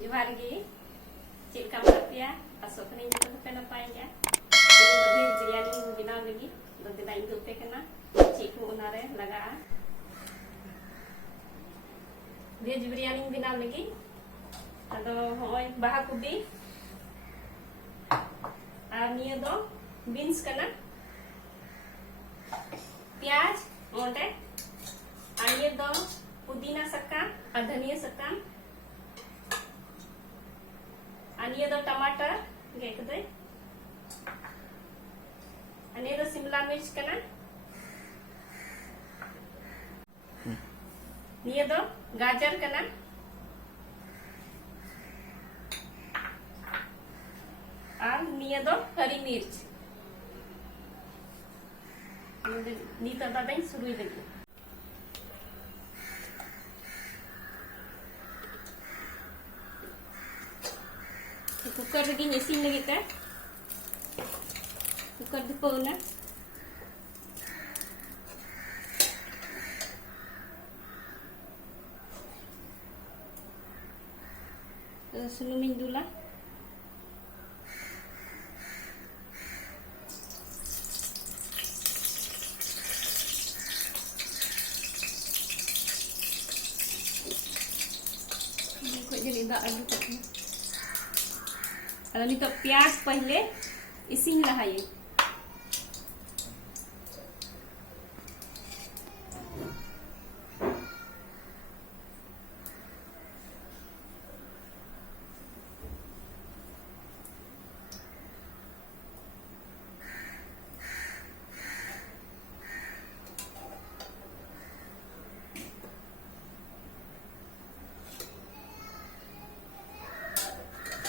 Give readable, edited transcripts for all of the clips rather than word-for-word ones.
जोहार गे चेक का मत पिया असोक नहीं तो पे ना पाएंगे तो भेज दिया नहीं बिना लगी तो दिदाई दो पे करना चेक को उनारे लगा भेज बिरयानी बिना लगी अदो होय बाहा कुबी और निये दो बीन्स करना प्याज ओंडे और ये दो पुदीना सक्का और धनिया सक्का और ये दो टमाटर गेक दे और ये दो शिमला मिर्च करना ये दो गाजर करना और ये दो हरी मिर्च नीता दादा शुरू लगी कुकर लगी इसीन लगी ते कुकर दिपो ना सुनुमिन दूला jadi dak aduk kalau nito प्याज पहले इसिंग लहाये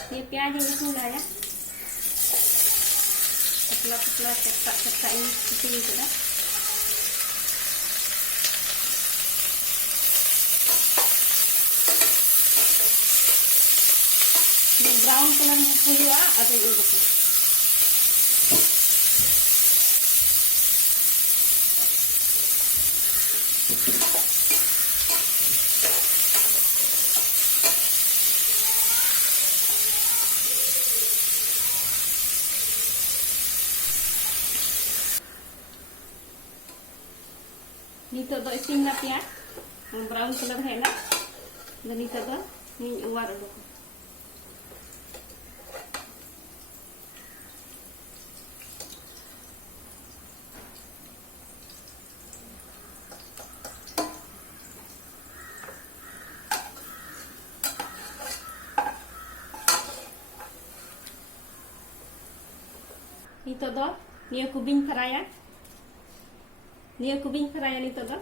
ये प्याज इसमें लाया पतला पतला चक्का चक्का ini seperti itu dah ये ब्राउन कलर में हुआ ada ini देखो nito do isin na piya ang brown color hai na ganito do ni uwar do nito do niya kubing karaya niya kubing karaya nito do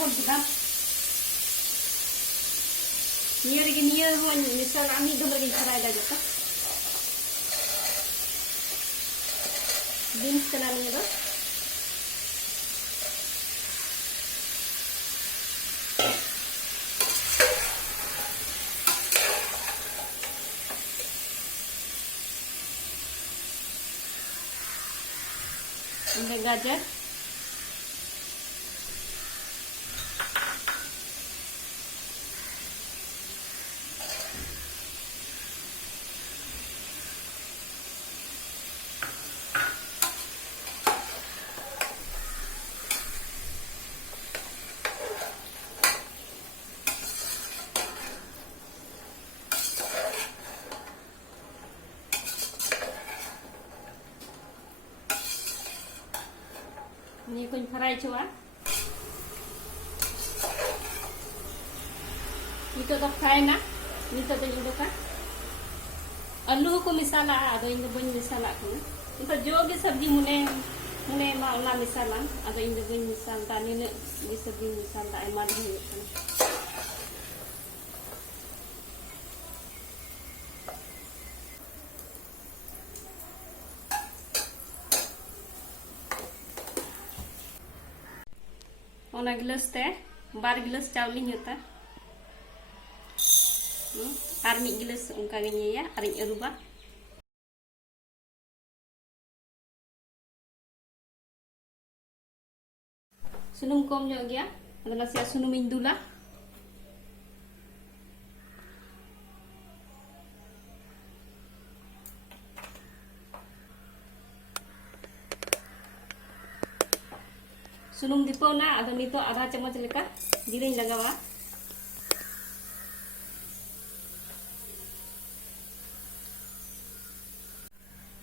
bon kita niya lagi niya hon misal ami do lagi karaya da jata beans kana niya do ini gajar ini kuñ fry chua nito do fry na nito do indo ka आलू को मिसाला अदो इन बन मिसाला को इनका जो भी सब्जी मुने मुने मा उना मिसाला अदो इन बन मिसाल तानी ने सब्जी मिसाल ता आई माद ओना गिलास ते 2 गिलास चावलिंग होता और 1 गिलास उनका गिया और अरुबा सुनुम कम जो गया अदो नासे सुनुम इन दुला सुनुम दीपौना अदो नितो आधा चम्मच लेका जीराई लगावा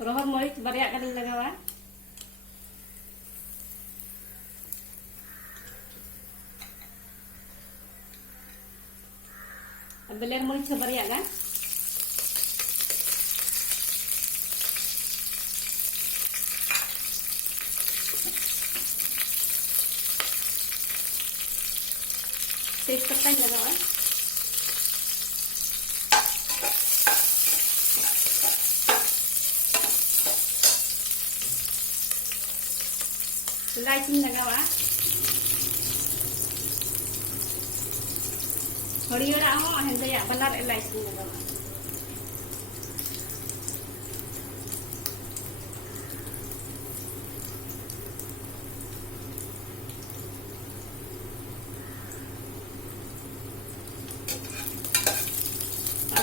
रोहर मरीच बारया गानी लगावा बेलेर मरीच बारया गान तेज पत्ता लगावा इलायची लगावा हरियरा हो हेंदया बनार इलायची लगावा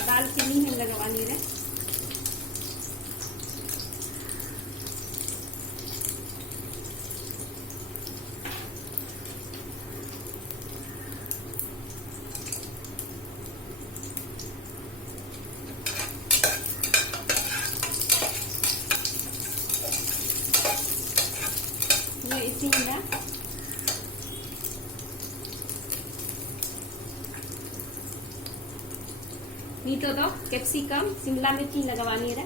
दालचीनी है लगावा नीरे ये इसी में नीतो दो कैप्सिकम शिमला मिर्ची लगावानी है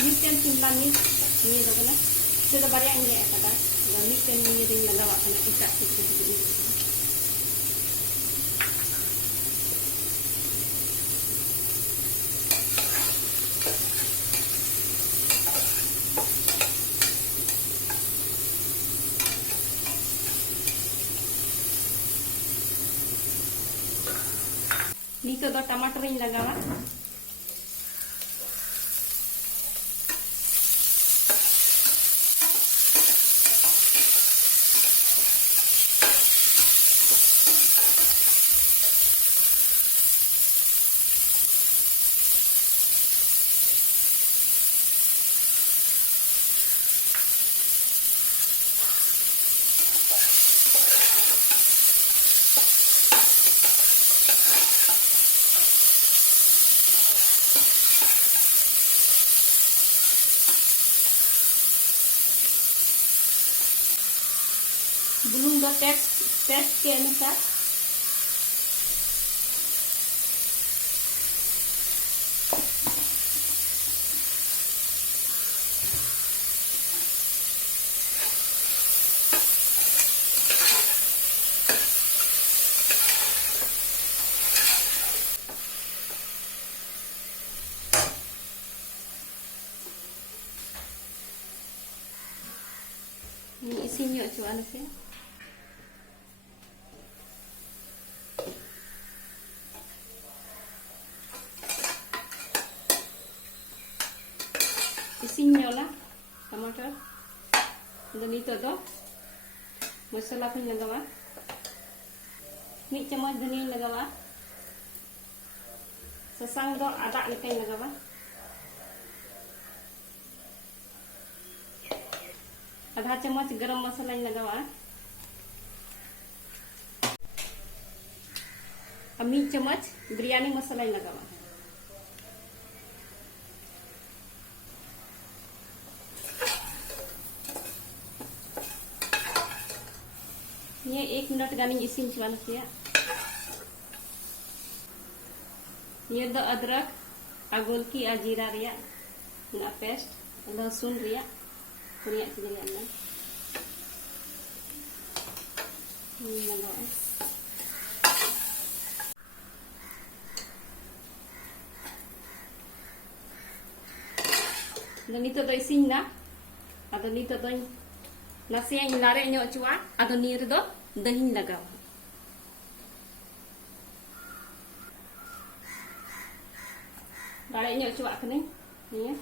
मिर्चन शिमला मिर्च ये दो ना से तो बारे आएंगे कदा मिर्चन ये दिन लगावा कना इटा नीतो दो टमाटर इन लगावा बुलूंग दो टेस्ट के अनुसार इसी में चुवाने से isin nyola टमाटर दो दो मसाला को लगावा 1 चम्मच धनिया लगावा ससांग दो आदा लेके लगावा आधा चम्मच गरम मसाला लगावा और 1 चम्मच बिरयानी मसाला लगावा ये 1 मिनट गानी इसिन चुवान से ये दो अदरक आ गोलकी आ जीरा रिया ना पेस्ट लहसुन रिया पुनिया चीज रिया ना लगाओ ado nito do isin na ado nito do nasi yang lare nyok chua ado ni redo dahin lagaw lare nyok chua kene ni ya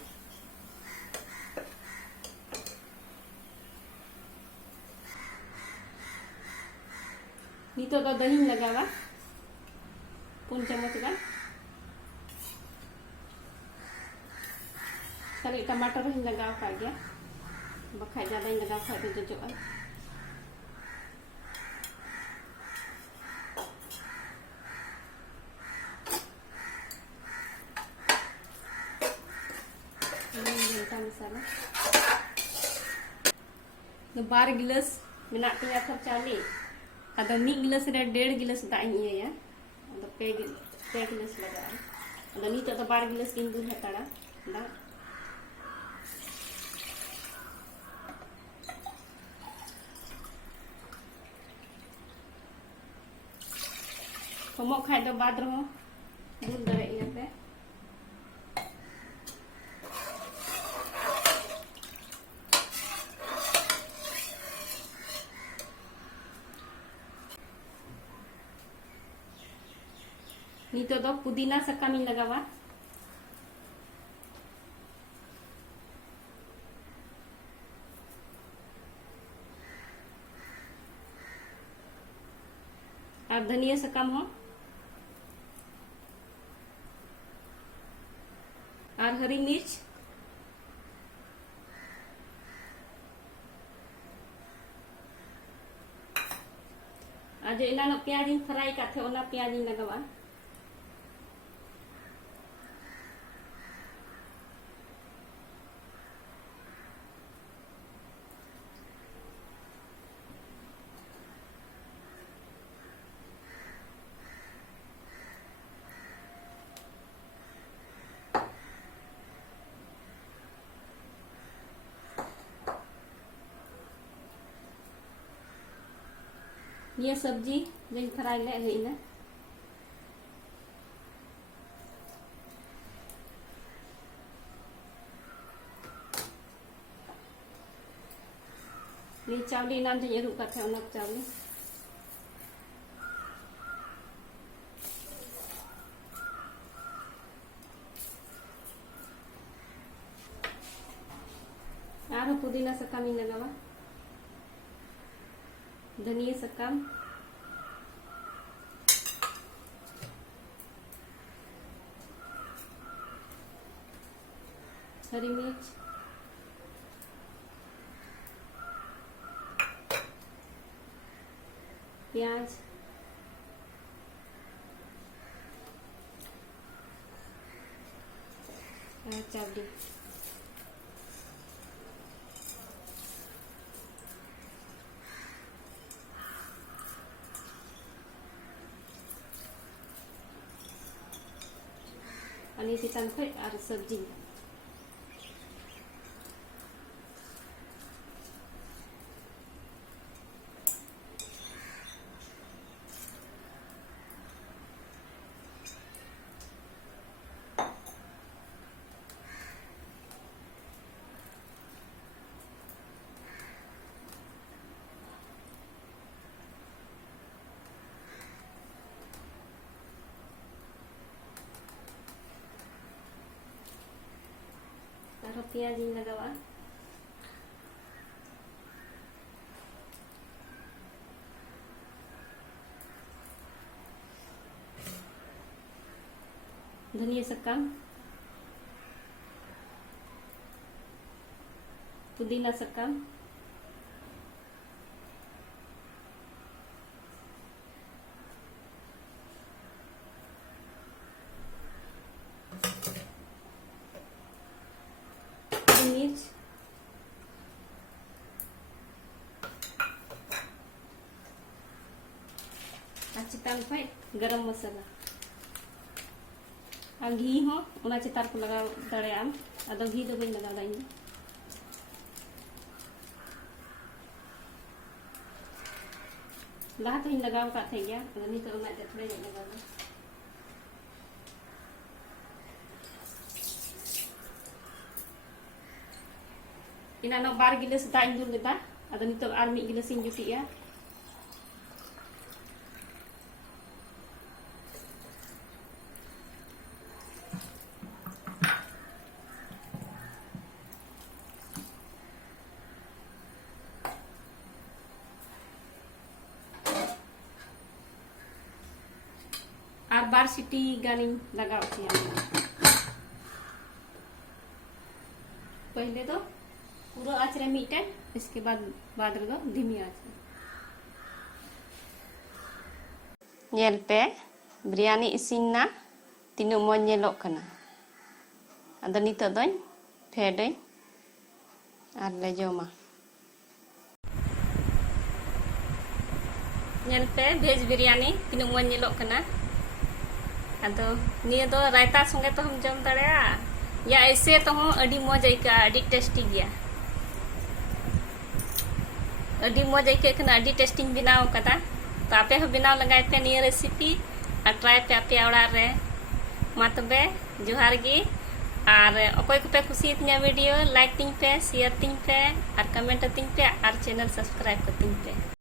nito do dahin lagawa pun chamoch kan kali टमाटर ही लगाओ खा गया बखा ज्यादा ही लगाओ खा तो जो है मसाला 12 गिलास menak punya tercali ada 1 गिलास रे 1.5 गिलास दा ini ya ada 2 गिलास लगा ada ni तो 12 गिलास किंतु हटाड़ा दा Komok khai do bad rho dul dare iya pe nito do pudina sakam in lagawa और धनिया sakam हो और हरी मिर्च आज इना प्याज फ्राई काथे ओना प्याज लगावा ये सब्जी जैन फ्राई ले है ना ये चावली नाम जे रुक का थे ना चावली आरो पुदीना sakam in लगावा धनिया sakam हरी मिर्च प्याज और चावली અને સીતાફળ और सब्जी taruh piaz in लगावा धनिया sakam पुदीना sakam मिर्च चिकन पे गरम मसाला और घी हो उना चितार को लगा दड़े आम अदो घी दो बन लगा दाइन लाहा तो लगाव का थे गया अदो नी तो उना ते थोड़े लगा दो ina no bar gilas dain dulu leda अदो नी तो आर मी गिलास इन जुटिया और बार सीटी गानी लगा पहले तो पूरा आँच रे मीटे इसके बाद रे धीमी आँच नेल पे बिरयानी इसिना तीनों मौज नेलोग कना अदो नितो दोñ फेडे और ले जोमा नेल पे वेज बिरयानी तीनों मौज नेलोग कना अदो निया दो रायता संगे तो हम जम दड़ेया या ऐसे तो हम अडी मौज आइका अडी टेस्टी गया अडी मौज आइका कना अडी टेस्टिंग बनाव कदा तो आपे हो बनाव लगाए पे निया रेसिपी और ट्राई पे आपे ओड़ा रे मा तबे जोहार गी और अकोय को पे खुशी इतनी वीडियो लाइक तिंग पे शेयर तिंग पे और कमेंट तिंग पे और चैनल सब्सक्राइब कर तिंग पे।